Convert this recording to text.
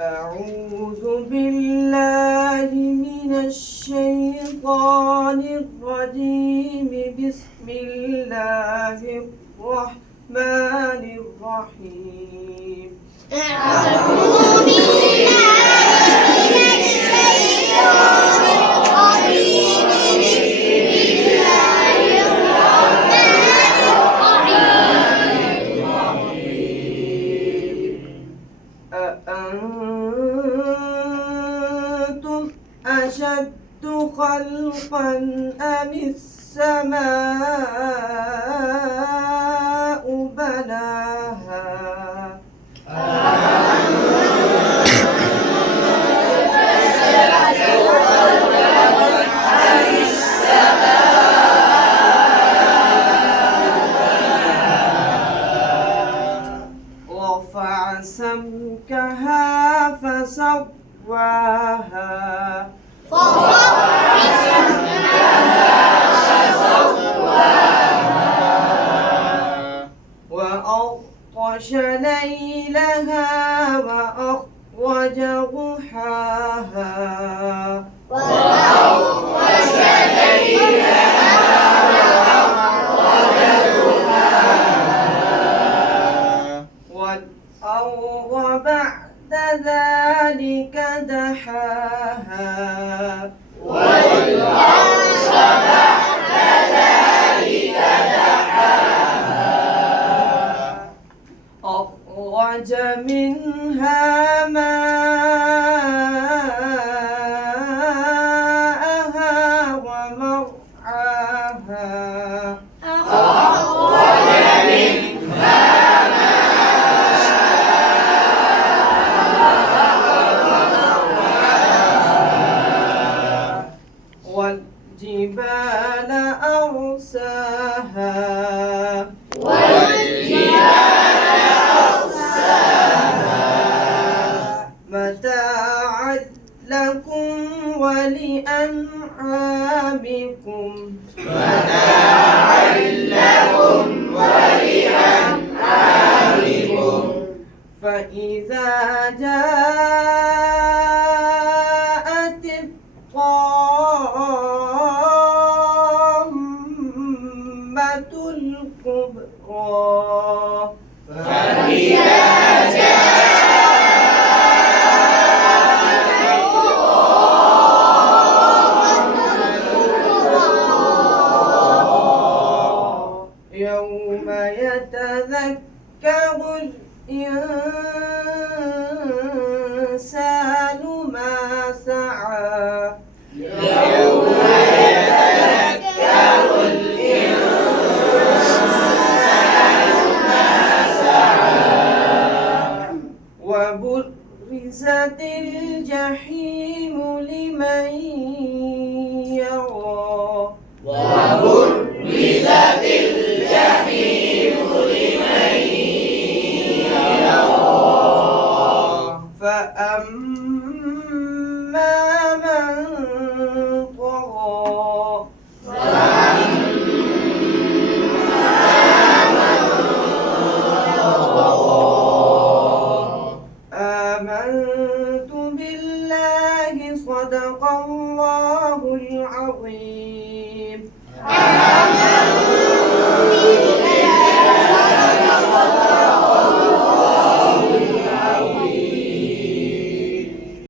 أعوذ بالله من الشيطان الرجيم. بسم الله الرحمن الرحيم. أعوذ بالله من الشيطان الرجيم. بسم الله الرحمن الرحيم. أأنتم أشد خلقا أم السماء بناها رفع سمكها فسواها وأغطش ليلها وأخرج ضحاها والأرض بعد ذلك دحاها أخرج منها ماءها ومرعاها والجبال أرساها متاعا لكم ولأنعامكم فإذا جاءت الطامة الكبرى يوم يتذكر الإنسان ما سعى وبرزت الجحيم لمن يرى فأما من طغى آمنت بالله صدق الله العظيم.